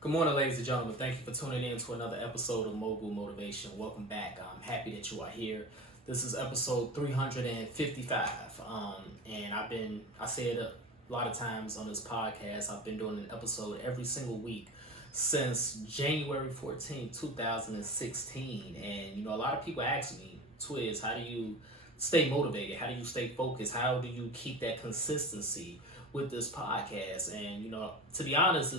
Good morning, ladies and gentlemen. Thank you for tuning in to another episode of Mogul Motivation. Welcome back. I'm happy that you are here. This is episode 355. And I said a lot of times on this podcast, I've been doing an episode every single week since January 14, 2016. And, a lot of people ask me, Twiz, how do you stay motivated? How do you stay focused? How do you keep that consistency with this podcast? And, to be honest,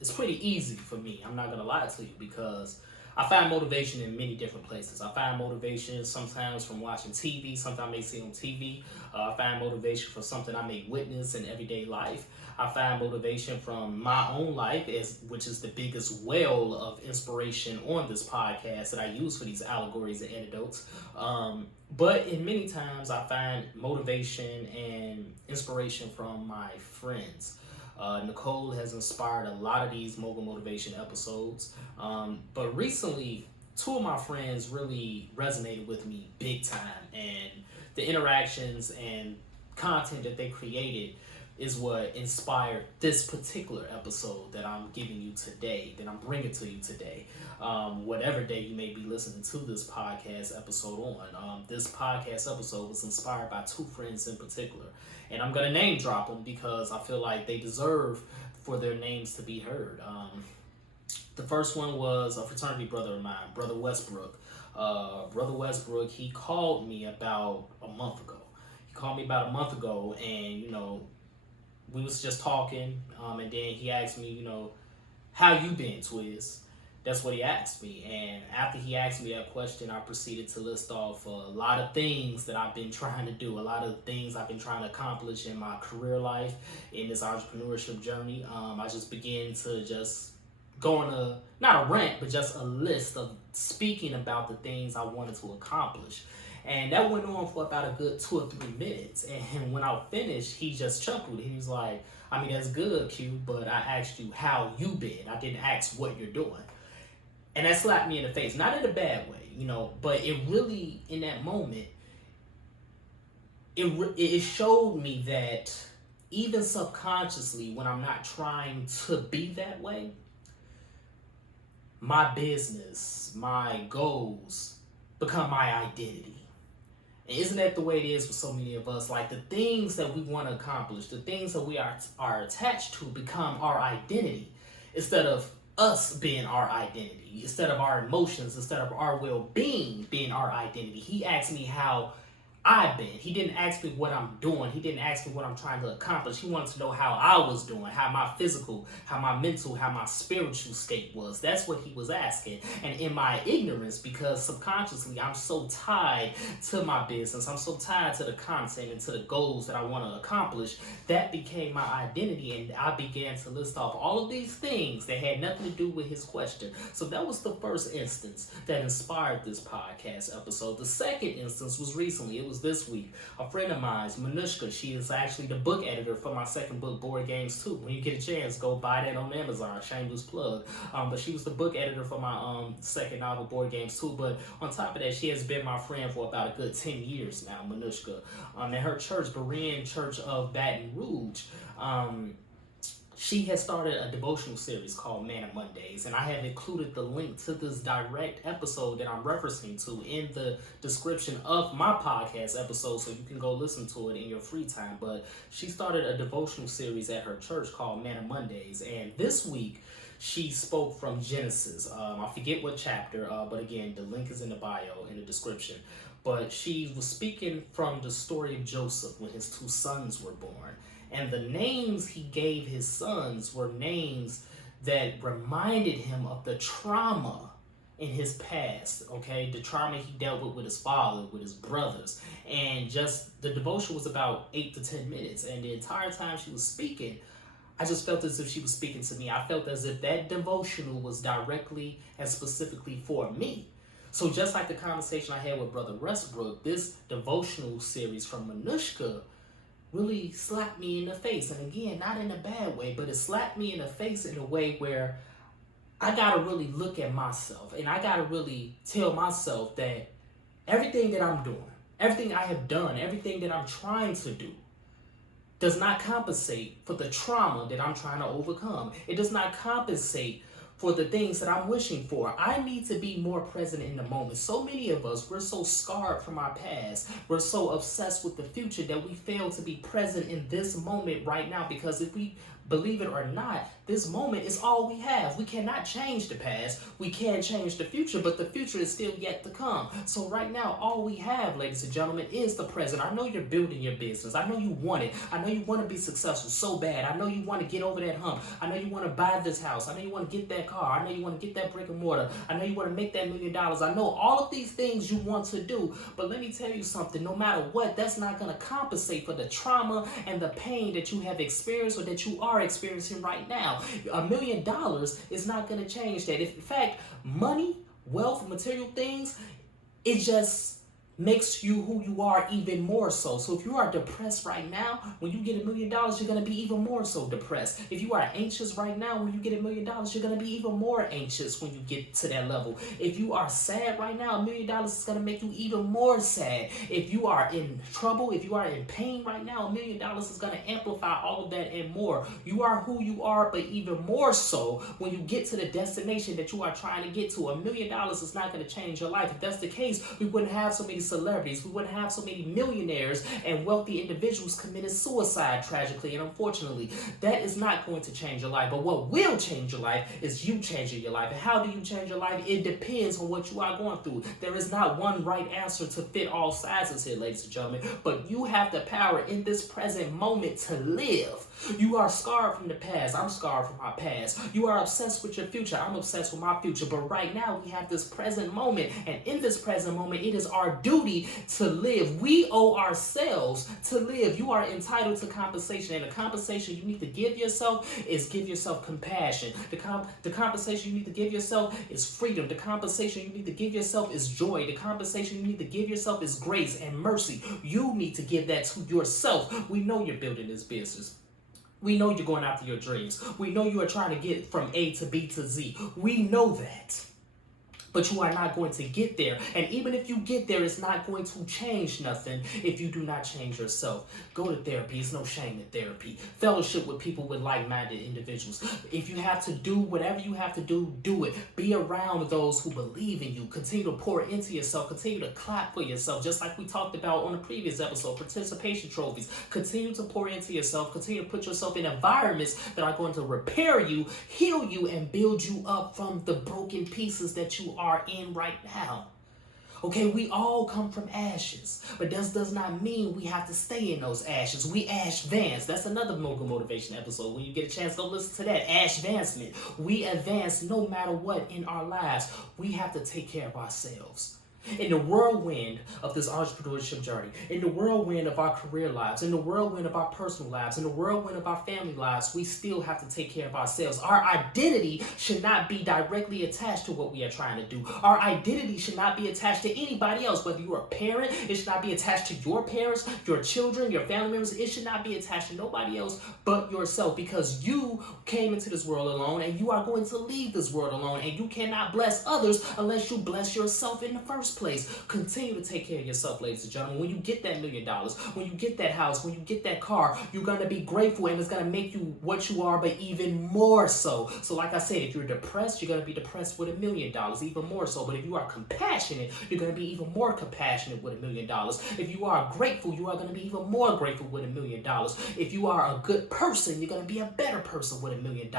it's pretty easy for me. I'm not gonna lie to you, because I find motivation in many different places. I find motivation sometimes from watching TV, something I may see on TV. I find motivation from something I may witness in everyday life. I find motivation from my own life, which is the biggest well of inspiration on this podcast that I use for these allegories and anecdotes. But in many times, I find motivation and inspiration from my friends. Nicole has inspired a lot of these Mogul Motivation episodes. But recently, two of my friends really resonated with me big time. And the interactions and content that they created is what inspired this particular episode that I'm giving you today, that I'm bringing to you today. Whatever day you may be listening to this podcast episode on. This podcast episode was inspired by two friends in particular. And I'm going to name drop them because I feel like they deserve for their names to be heard. The first one was a fraternity brother of mine, Brother Westbrook. Brother Westbrook, he called me about a month ago. And, we was just talking, and then he asked me, how you been, Twiz? That's what he asked me. And after he asked me that question, I proceeded to list off a lot of things that I've been trying to do, a lot of things I've been trying to accomplish in my career life, in this entrepreneurship journey. I just began to just go on not a rant, but just a list of speaking about the things I wanted to accomplish. And that went on for about a good 2 or 3 minutes. And when I finished, he just chuckled. He was like, that's good, Q, but I asked you how you been. I didn't ask what you're doing. And that slapped me in the face. Not in a bad way, but it really, in that moment, it showed me that even subconsciously, when I'm not trying to be that way, my business, my goals become my identity. And isn't that the way it is for so many of us? Like, the things that we want to accomplish, the things that we are attached to become our identity, instead of us being our identity, instead of our emotions, instead of our well-being being our identity. He asked me how I've been. He didn't ask me what I'm doing. He didn't ask me what I'm trying to accomplish. He wanted to know how I was doing, how my physical, how my mental, how my spiritual state was. That's what he was asking. And in my ignorance, because subconsciously I'm so tied to my business, I'm so tied to the content and to the goals that I want to accomplish, that became my identity. And I began to list off all of these things that had nothing to do with his question. So that was the first instance that inspired this podcast episode. The second instance was recently. It was this week. A friend of mine, Manushka, she is actually the book editor for my second book, Board Games 2. When you get a chance, go buy that on Amazon. Shameless plug. But she was the book editor for my second novel, Board Games 2. But on top of that, she has been my friend for about a good 10 years now, Manushka. At her church, Berean Church of Baton Rouge, she has started a devotional series called Manna Mondays, and I have included the link to this direct episode that I'm referencing to in the description of my podcast episode, so you can go listen to it in your free time. But she started a devotional series at her church called Manna Mondays, and this week she spoke from Genesis. I forget what chapter, but again, the link is in the bio, in the description. But she was speaking from the story of Joseph when his 2 sons were born. And the names he gave his sons were names that reminded him of the trauma in his past, okay? The trauma he dealt with his father, with his brothers. And just the devotion was about 8 to 10 minutes. And the entire time she was speaking, I just felt as if she was speaking to me. I felt as if that devotional was directly and specifically for me. So just like the conversation I had with Brother Westbrook, this devotional series from Manushka really slapped me in the face. And again, not in a bad way, but it slapped me in the face in a way where I gotta really look at myself, and I gotta really tell myself that everything that I'm doing, everything I have done, everything that I'm trying to do does not compensate for the trauma that I'm trying to overcome. It does not compensate for the things that I'm wishing for. I need to be more present in the moment. So many of us, we're so scarred from our past. We're so obsessed with the future that we fail to be present in this moment right now, because if we believe it or not, this moment is all we have. We cannot change the past. We can change the future, but the future is still yet to come. So right now, all we have, ladies and gentlemen, is the present. I know you're building your business. I know you want it. I know you want to be successful so bad. I know you want to get over that hump. I know you want to buy this house. I know you want to get that car. I know you want to get that brick and mortar. I know you want to make that $1 million. I know all of these things you want to do, but let me tell you something. No matter what, that's not going to compensate for the trauma and the pain that you have experienced or that you are experiencing right now. $1 million is not going to change that. If, in fact, money, wealth, material things, it just makes you who you are even more so. So if you are depressed right now, when you get $1 million, you're going to be even more so depressed. If you are anxious right now, when you get $1 million, you're going to be even more anxious when you get to that level. If you are sad right now, $1 million is going to make you even more sad. If you are in trouble, if you are in pain right now, $1 million is going to amplify all of that and more. You are who you are, but even more so when you get to the destination that you are trying to get to. $1 million is not going to change your life. If that's the case, we wouldn't have so many celebrities. We wouldn't have so many millionaires and wealthy individuals committing suicide tragically and unfortunately. That is not going to change your life. But what will change your life is you changing your life. And how do you change your life? It depends on what you are going through. There is not one right answer to fit all sizes here, ladies and gentlemen. But you have the power in this present moment to live. You are scarred from the past. I'm scarred from my past. You are obsessed with your future. I'm obsessed with my future. But right now, we have this present moment. And in this present moment, it is our duty to live. We owe ourselves to live. You are entitled to compensation. And the compensation you need to give yourself is give yourself compassion. The compensation you need to give yourself is freedom. The compensation you need to give yourself is joy. The compensation you need to give yourself is grace and mercy. You need to give that to yourself. We know you're building this business. We know you're going after your dreams. We know you are trying to get from A to B to Z. We know that. But you are not going to get there. And even if you get there, it's not going to change nothing if you do not change yourself. Go to therapy. There's no shame in therapy. Fellowship with people with like-minded individuals. If you have to do whatever you have to do, do it. Be around those who believe in you. Continue to pour into yourself. Continue to clap for yourself. Just like we talked about on the previous episode, participation trophies. Continue to pour into yourself. Continue to put yourself in environments that are going to repair you, heal you, and build you up from the broken pieces that you are in right now. Okay, we all come from ashes, but that does not mean we have to stay in those ashes. We ash advance. That's another Mogul Motivation episode. When you get a chance, go listen to that. Ash advancement. We advance no matter what in our lives. We have to take care of ourselves. In the whirlwind of this entrepreneurship journey, in the whirlwind of our career lives, in the whirlwind of our personal lives, in the whirlwind of our family lives, we still have to take care of ourselves. Our identity should not be directly attached to what we are trying to do. Our identity should not be attached to anybody else. Whether you're a parent, it should not be attached to your parents, your children, your family members. It should not be attached to nobody else but yourself, because you came into this world alone and you are going to leave this world alone, and you cannot bless others unless you bless yourself in the first place. Continue to take care of yourself, ladies and gentlemen. When you get that $1 million, when you get that house, when you get that car, you're going to be grateful, and it's going to make you what you are, but even more so. So like I said, if you're depressed, you're going to be depressed with $1 million, even more so. But if you are compassionate, you're going to be even more compassionate with $1 million. If you are grateful, you are going to be even more grateful with $1 million. If you are a good person, you're going to be a better person with $1 million.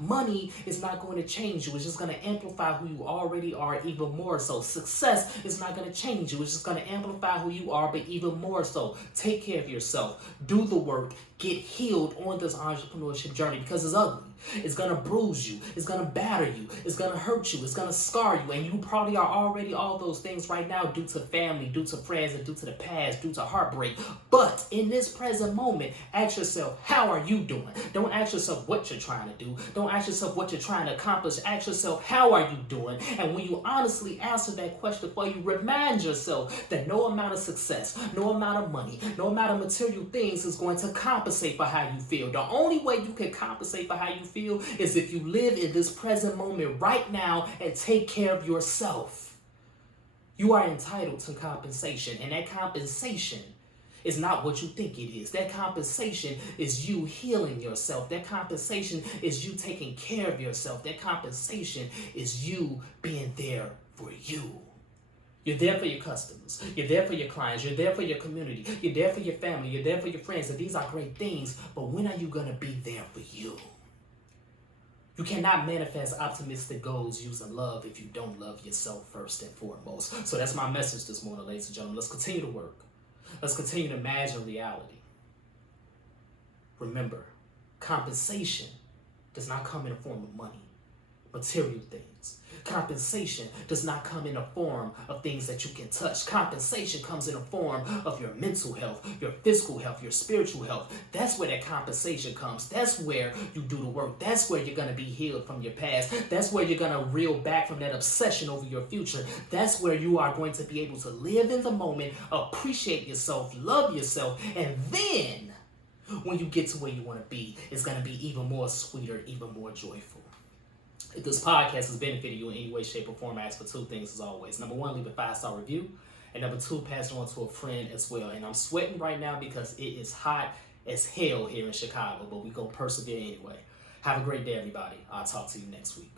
Money is not going to change you. It's just going to amplify who you already are even more so. Success is not going to change you. It's just going to amplify who you are, but even more so. Take care of yourself. Do the work. Get healed on this entrepreneurship journey, because it's ugly. It's going to bruise you. It's going to batter you. It's going to hurt you. It's going to scar you. And you probably are already all those things right now due to family, due to friends, and due to the past, due to heartbreak. But in this present moment, ask yourself, how are you doing? Don't ask yourself what you're trying to do. Don't ask yourself what you're trying to accomplish. Ask yourself, how are you doing? And when you honestly answer that question for you, remind yourself that no amount of success, no amount of money, no amount of material things is going to compensate for how you feel. The only way you can compensate for how you feel is if you live in this present moment right now and take care of yourself. You are entitled to compensation, and that compensation is not what you think it is. That compensation is you healing yourself. That compensation is you taking care of yourself. That compensation is you being there for you. You're there for your customers. You're there for your clients. You're there for your community. You're there for your family. You're there for your friends. And these are great things. But when are you going to be there for you? You cannot manifest optimistic goals using love if you don't love yourself first and foremost. So that's my message this morning, ladies and gentlemen. Let's continue to work. Let's continue to imagine reality. Remember, compensation does not come in the form of money, material things. Compensation does not come in the form of things that you can touch. Compensation comes in the form of your mental health, your physical health, your spiritual health. That's where that compensation comes. That's where you do the work. That's where you're going to be healed from your past. That's where you're going to reel back from that obsession over your future. That's where you are going to be able to live in the moment, appreciate yourself, love yourself, and then when you get to where you want to be, it's going to be even more sweeter, even more joyful. If this podcast has benefited you in any way, shape, or form, I ask for two things as always. Number one, leave a 5-star review. And number two, pass it on to a friend as well. And I'm sweating right now because it is hot as hell here in Chicago, but we're going to persevere anyway. Have a great day, everybody. I'll talk to you next week.